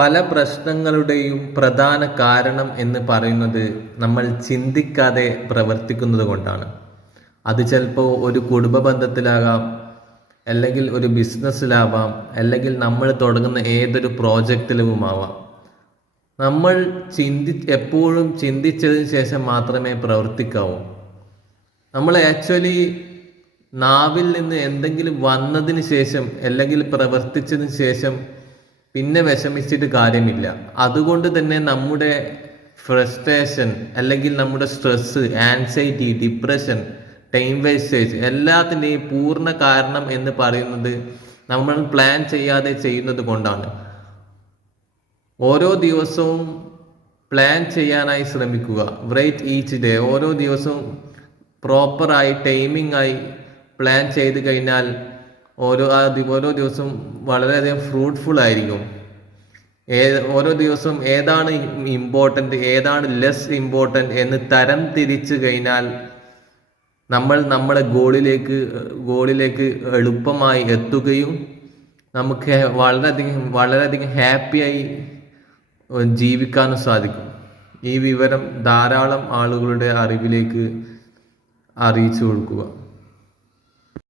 പല പ്രശ്നങ്ങളുടെയും പ്രധാന കാരണം എന്ന് പറയുന്നത് നമ്മൾ ചിന്തിക്കാതെ പ്രവർത്തിക്കുന്നത് കൊണ്ടാണ്. അത് ചിലപ്പോൾ ഒരു കുടുംബ ബന്ധത്തിലാകാം, അല്ലെങ്കിൽ ഒരു ബിസിനസ്സിലാവാം, അല്ലെങ്കിൽ നമ്മൾ തുടങ്ങുന്ന ഏതൊരു പ്രോജക്റ്റിലുമാവാം. നമ്മൾ എപ്പോഴും ചിന്തിച്ചതിന് ശേഷം മാത്രമേ പ്രവർത്തിക്കാവൂ. നമ്മൾ ആക്ച്വലി നാവിൽ നിന്ന് എന്തെങ്കിലും വന്നതിന് ശേഷം അല്ലെങ്കിൽ പ്രവർത്തിച്ചതിന് ശേഷം പിന്നെ വിഷമിച്ചിട്ട് കാര്യമില്ല. അതുകൊണ്ട് തന്നെ നമ്മുടെ ഫ്രസ്ട്രേഷൻ അല്ലെങ്കിൽ നമ്മുടെ stress, anxiety, depression, time wastage എല്ലാത്തിൻ്റെയും പൂർണ്ണ കാരണം എന്ന് പറയുന്നത് നമ്മൾ പ്ലാൻ ചെയ്യാതെ ചെയ്യുന്നത് കൊണ്ടാണ്. ഓരോ ദിവസവും പ്ലാൻ ചെയ്യാനായി ശ്രമിക്കുക. Write each day. ഓരോ ദിവസവും പ്രോപ്പറായി ടൈമിംഗ് ആയി പ്ലാൻ ചെയ്ത് കഴിഞ്ഞാൽ ഓരോ ദിവസവും വളരെയധികം ഫ്രൂട്ട്ഫുൾ ആയിരിക്കും. ഓരോ ദിവസവും ഏതാണ് ഇമ്പോർട്ടൻ്റ്, ഏതാണ് ലെസ് ഇമ്പോർട്ടൻ്റ് എന്ന് തരം തിരിച്ചു കഴിഞ്ഞാൽ നമ്മൾ നമ്മുടെ ഗോളിലേക്ക് എളുപ്പമായി എത്തുകയും നമുക്ക് വളരെയധികം ഹാപ്പിയായി ജീവിക്കാനും സാധിക്കും. ഈ വിവരം ധാരാളം ആളുകളുടെ അറിവിലേക്ക് അറിയിച്ചു കൊടുക്കുക.